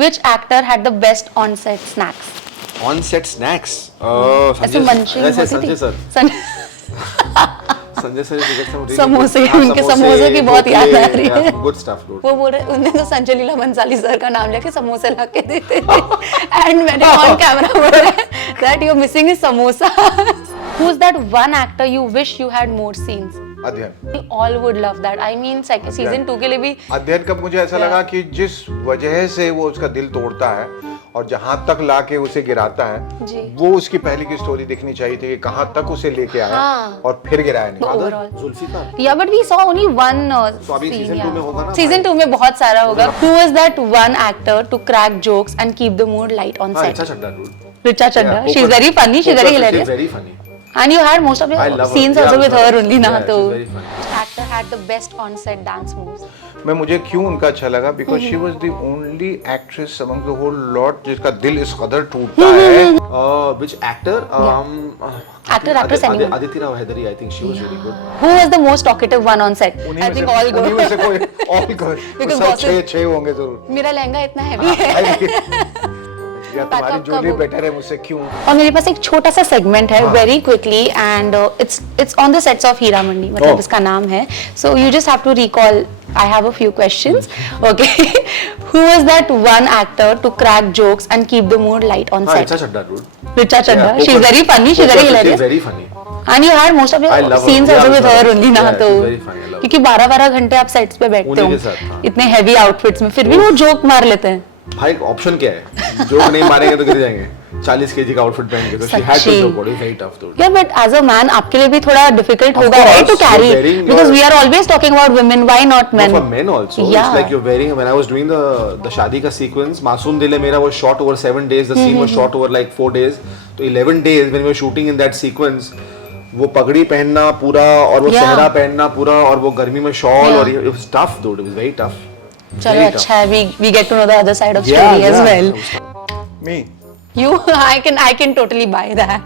Which actor had the best on-set snacks? On-set snacks. ऐसे munching होती थी? Sanjay sir. Sanjay sir समोसे, उनके समोसे की बहुत याद आ रही है. Good stuff, dude. वो बोल रहे, उन्होंने तो संजय लीला भंसाली सर का नाम लेके समोसे ला के देते थे. एंड मैंने ऑन कैमरा बोला that you're missing is samosa. Who's that one actor you wish you had more scenes? अध्ययन. We all would love that. I mean, season 2 के लिए भी. अध्ययन का मुझे ऐसा लगा कि जिस वजह से वो उसका दिल तोड़ता है और जहां तक लाके उसे गिराता है, जी. वो उसकी पहले की स्टोरी दिखनी चाहिए थी कि कहां तक उसे लेके आया हाँ. और फिर गिराया नहीं. Overall. Zulfikar. Yeah, but we saw only one So अभी scene. season 2 में होगा ना? Season 2 में बहुत सारा होगा. Who is that one actor to crack jokes and keep the mood light on हाँ, set? Richa Chadha, dude. Richa Chadda. Yeah, She's very funny. She's very She's hilarious. very funny. And you had most of I your love her. scenes Yeah, also with her yeah, only, na? she's तो very funny. actor had the best on-set dance moves. मैं मुझे क्यों उनका अच्छा लगा because she was the only actress among the whole lot जिसका दिल इस कदर टूटता है. Which actor? Actress, anyone. Aditi Rao Hedari, I think she was really good. Who was the most talkative one on set? उन्हीं I में think से- all उन्हीं में से good. कोई all good. Because सब bosses- छह होंगे जरूर. मेरा लहंगा इतना हैवी है. या तुम्हारी Backup जोली का वो- बेटर है मुझसे क्यों? और मेरे पास एक छोटा सा सेगमेंट है very quickly and it's on the sets of Heera Mandi मतलब इसका नाम है. So you just have to recall. I have a few questions. Okay. Who is that one actor to crack jokes and keep the mood light on हाँ, set? Richa Chadha, dude. Richa Chadda. Yeah, She's very funny. She's very She's hilarious. very funny. And you had most of I your love her. scenes Yeah, also with her yeah, only ना yeah, तो she's very funny. I love her. क्योंकि 12-12 घंटे आप sets पे बैठते उन्हीं हो के साथ, हाँ. इतने हेवी आउटफिट्स में फिर भी वो जोक मार लेते हैं. भाई ऑप्शन क्या है? जो नहीं मारेंगे तो गिर जाएंगे. 40 kg का आउटफिट पहन के तो she had to सच्ची. joke about it. Very tough, dude. Yeah, but as a man आपके लिए भी थोड़ा difficult Of होगा right to course, carry you're wearing because your- we are always talking about women. Why not men? No, for men also. Yeah. It's like you're wearing. When I was doing the शादी का sequence, मासूम दिल है मेरा was shot over 7 days. The scene was shot over like 4 days. तो 11 days when we were shooting in that sequence, वो पगड़ी पहनना पूरा और वो Yeah. सहरा पहनना पूरा और वो गर्मी में शॉल Yeah. और it was tough, dude. It was very tough. चलो Very अच्छा है we get to know the other side of Yeah, story as yeah. well. Me. You I can totally buy that.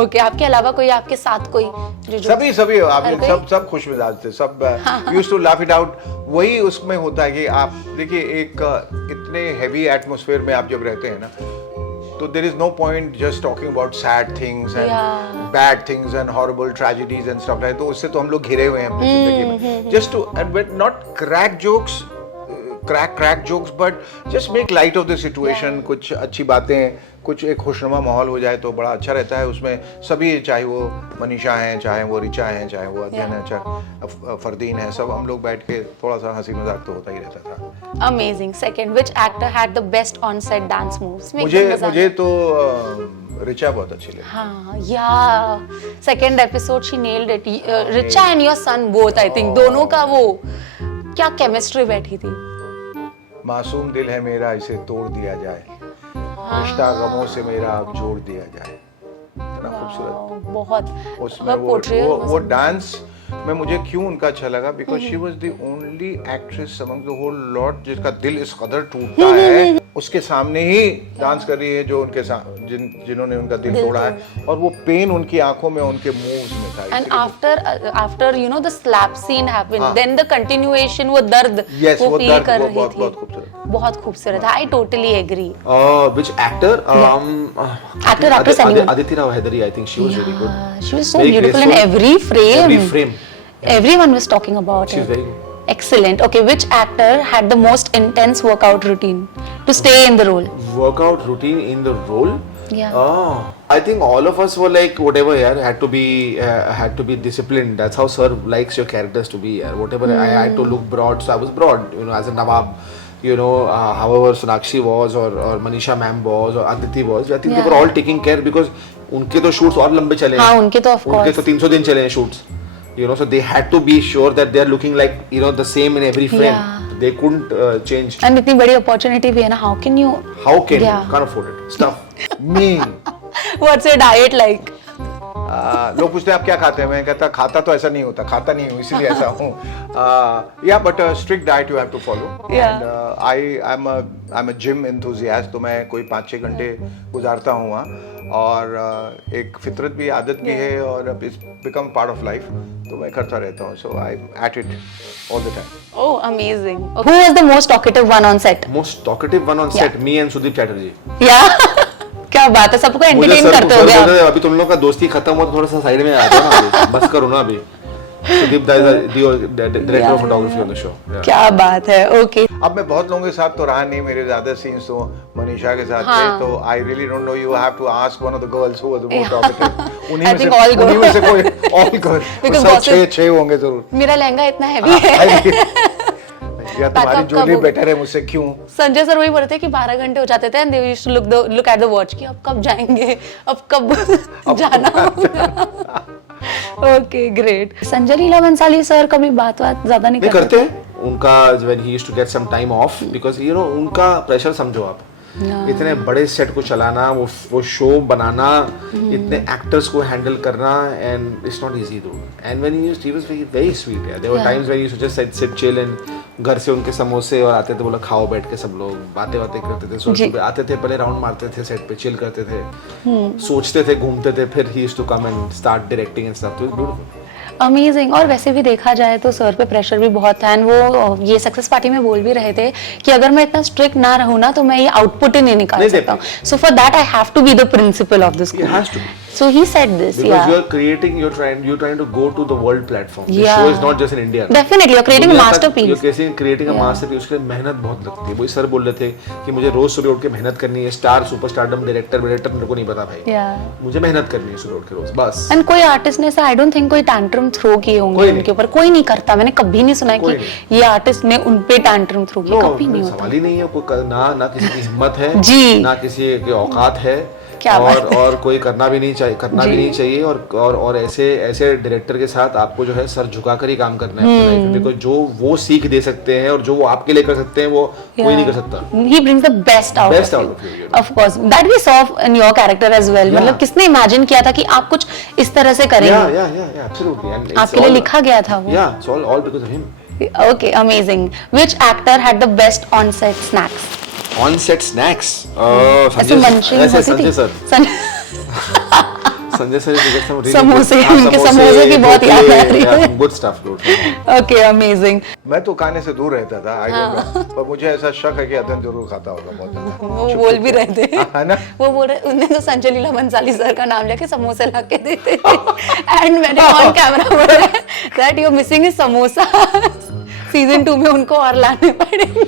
Okay, आपके अलावा कोई आपके साथ कोई जो सभी हर आप कोई? सब खुश मिजाज थे. सब used to laugh it out. वही उसमें होता है कि आप देखिए एक इतने हैवी एटमॉस्फेयर में आप जब रहते हैं ना तो there is no point just talking about sad things and Yeah. Bad things and horrible tragedies and stuff like. तो उससे तो हम लोग घिरे हुए हैं अपनी जिंदगी में. Just to and not crack jokes crack jokes but just make light of the situation. कुछ अच्छी बातें, कुछ एक खुशनुमा माहौल हो जाए तो बड़ा अच्छा रहता है. उसमें सभी चाहे वो मनीषा हैं, चाहे वो रिचा हैं, चाहे वो अध्ययन है, चाहे फरदीन है, सब हम लोग बैठ के थोड़ा सा हंसी मजाक तो होता ही रहता था. Amazing. Second, which actor had the best on-set dance moves? मुझे तो रिचा बहुत अच्छी लगी. हाँ, yeah. Second episode she nailed it. Richa and your son both, I think. दोनों का वो क्या केमिस्ट्री बैठी थी. मासूम दिल है मेरा इसे तोड़ दिया जाए, रिश्ता गमों से मेरा अब जोड़ दिया जाए. इतना खूबसूरत बहुत उसमें her portrayal was वो डांस में मुझे क्यों उनका अच्छा लगा because she was the only actress among the whole lot जिसका दिल इस कदर टूटता है. उसके सामने ही डांस कर रही है जो उनके जिन्होंने उनका दिल तोड़ा है और वो पेन उनकी आंखों में उनके मूव्स में था. And इसलिए after you know the slap scene happened, हाँ. then the continuation वो दर्द Yes, वो वो फील दर्द, कर वो रही बहुत- थी. बहुत खूबसूरत. बहुत खूबसूरत. I totally agree. Which actor? Actress, anyone. Aditi Rao Hedari, I think she was really good. She was so Very beautiful in graceful. every frame. Every frame. Everyone was talking about She's it. very good. Excellent. Okay, which actor had the most intense workout routine to stay in the role? Workout routine in the role. Yeah. I think all of us were like whatever yeah had to be disciplined. That's how Sir likes your characters to be. Yeah. Whatever I had to look broad, so I was broad. You know, as a Nawab. You know, however Sonakshi was or Manisha ma'am was or Aditi was. I think they Yeah. were all taking care because उनके तो shoots और लंबे चले हैं. हाँ, उनके तो of उनके course. तो 300 दिन चले हैं shoots. You know, so they had to be sure that they are looking like you know the same in every frame. Yeah. They couldn't change. And इतनी बड़ी opportunity भी है ना. How can you? How can Yeah. you can't afford it? Stuff. me What's your diet like? लोग पूछते हैं आप क्या खाते हैं, मैं कहता खाता तो ऐसा नहीं होता, खाता नहीं हूँ इसीलिए ऐसा हूँ. या but strict diet you have to follow. And I am a gym enthusiast, तो मैं कोई 5-6 घंटे गुजारता हूँ वहाँ. और एक फितरत भी, आदत भी है, और it's become part of life, तो मैं करता रहता हूँ. So I am at it all the time. Oh, amazing. Who was the most talkative one on set? Most talkative one on set, me and Sudeep Chatterjee. Yeah. क्या बात है, सबको मुझे एंटरटेन करते हो बोलते आप. थे, अभी तुम लोग का दोस्ती खत्म हुआ तो थोड़ा सा साइड में आ जाओ ना अभी. बस करो ना अभी. Sudeep da is the director of photography on the show. Yeah. क्या बात है. Okay. अब मैं बहुत लोगों के साथ तो रहा नहीं, मेरे ज्यादा सीन्स तो मनीषा के साथ थे, तो I really don't know, you have to ask one of the girls who was the most talkative. उन्हीं में से कोई ऑल गर्ल्स, सब 6 होंगे जरूर. मेरा लहंगा इतना हैवी है. या तुम्हारी जोड़ी बेटर है मुझसे, क्यों? संजय सर वही बोल रहे थे कि 12 घंटे हो जाते थे, and they used to look at the watch कि अब कब जाएंगे, अब कब जाना होगा. Okay, great. Sanjay Leela Bhansali sir कभी बात ज्यादा नहीं करते हैं. उनका when he used to get some time off, because you know उनका प्रेशर समझो आप. इतने बड़े सेट को चलाना, वो शो बनाना, इतने एक्टर्स को हैंडल करना, एंड इट्स नॉट इजी दो. And when he was very sweet. There were times when he used to just sit chill and घर से उनके समोसे और आते थे, बोला खाओ बैठ के, सब लोग बातें करते थे. सुबह आते थे, पहले राउंड मारते थे सेट पे, चिल करते थे, सोचते थे, घूमते थे, फिर he used to come and start directing and stuff. तो it's beautiful. अमेजिंग. और वैसे भी देखा जाए तो सर पे प्रेशर भी बहुत था, एंड वो ये सक्सेस पार्टी में बोल भी रहे थे कि अगर मैं इतना स्ट्रिक्ट ना रहूं ना तो मैं ये आउटपुट ही नहीं निकाल सकता हूं. So for that I have to be the principal of the school. So he said this. Because you're trying to go to the world platform. The show is not just in India. Definitely, you're creating a masterpiece. You're creating a masterpiece. उसके लिए मेहनत बहुत लगती है. वही sir बोल रहे थे कि मुझे रोज सुबह उठ के मेहनत करनी है. सुपरस्टारडम, डायरेक्टर मेरे को नहीं पता भाई. मुझे मेहनत करनी है सुबह उठ के रोज, बस. एंड कोई आर्टिस्ट ने ऐसा, आई डोंट थिंक कोई टैंट्रम थ्रो किए होंगे उनके ऊपर. कोई नहीं करता. मैंने कभी नहीं सुना कि ये आर्टिस्ट ने उन पे टैंट्रम थ्रो किया. कभी नहीं होता. सवाल ही नहीं है. कोई ना किसी की हिम्मत है, ना किसी की औकात है. और कोई करना भी नहीं चाहिए. और ऐसे डायरेक्टर के साथ आपको जो है सर झुकाकर ही काम करना है अपनी लाइफ में, बिकॉज़ जो वो सीख दे सकते हैं और जो वो आपके लिए कर सकते हैं, वो कोई नहीं कर सकता. He brings the best out of you. Of course, that we saw in your character as well. मतलब किसने इमेजिन किया था कि आप कुछ इस तरह से करेंगे? Yeah, absolutely. And आपके लिए लिखा गया था वो. Yeah, it's all because of him. Okay, amazing. Which actor had the best on-set snacks? On-set snacks. Sanjay sir. Sanjay sir समोसे, उनके समोसे की बहुत याद आ रही है. Good stuff, good. Okay, amazing. मैं तो खाने से दूर रहता था, I don't know. पर मुझे ऐसा शक है कि अदन जरूर खाता होगा बहुत ज्यादा. वो बोल भी रहे थे, है ना? वो बोल रहे, उन्होंने तो संजय लीला भंसाली सर का नाम लेके समोसे ला के देते थे. एंड मैंने ऑन कैमरा बोला that you're missing is samosa. Season 2 में उनको और लाने पड़ेंगे.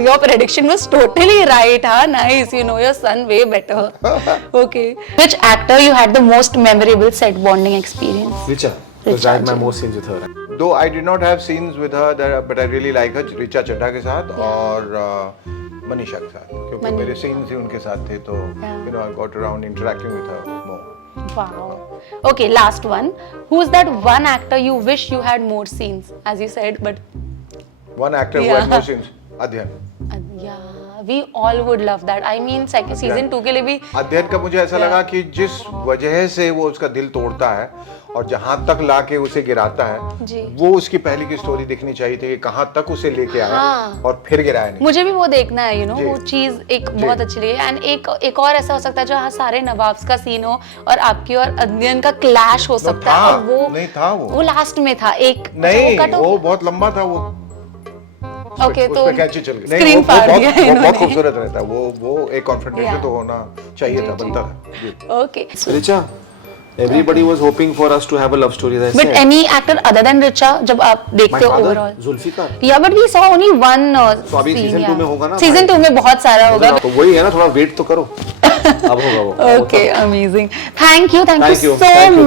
Your prediction was totally right, huh? Nice. You know your son way better. Okay. Which actor you had the most memorable set bonding experience? Richa. Because I had my most scenes with her. Though I did not have scenes with her, but I really like her. Richa Chadha के साथ और मनीषा के साथ, क्योंकि मेरे scenes ही उनके साथ थे, तो you know I got around interacting with her more. Wow. Okay, last one. Who's that one actor you wish you had more scenes, as you said, but one actor who had more scenes. अध्ययन. Yeah, we all would love that. I mean, second season 2 के लिए भी. अध्ययन का मुझे ऐसा लगा कि जिस वजह से वो उसका दिल तोड़ता है और जहाँ तक लाके उसे गिराता है, वो उसकी पहले की स्टोरी दिखनी चाहिए थी कि कहाँ तक उसे लेके आया और फिर गिराया नहीं. मुझे भी वो देखना है, वो चीज एक बहुत अच्छी लगी. एंड एक और ऐसा हो सकता है जहाँ सारे नवाब्स का सीन हो और आपकी और अध्ययन का क्लैश हो सकता है. और वो नहीं था, वो लास्ट में था एक. नहीं, वो बहुत लंबा था वो. ओके, तो कैची चल गई. नहीं, वो बहुत खूबसूरत रहता है. वो एक कॉन्फ्रंटेशन तो होना चाहिए था, बनता था. Okay. Richa, everybody was hoping for us to have a love story. As I but said. any actor other than Richa, जब आप देखते हो overall. Zulfikar. Yeah, but we saw only one तो अभी सीजन 2 में होगा ना. सीजन 2 में बहुत सारा होगा. तो वही है ना, थोड़ा वेट तो करो. अब होगा वो. Okay, amazing. Thank you so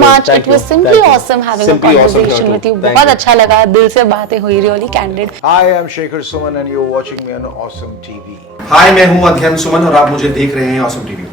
much. It was simply awesome having a conversation with you. बहुत अच्छा लगा, दिल से बातें हुई, really candid. Hi, I'm Shekhar Suman and you're watching me on Awesome TV. Hi, मैं हूँ अध्ययन सुमन और आप मुझे देख रहे हैं Awesome TV.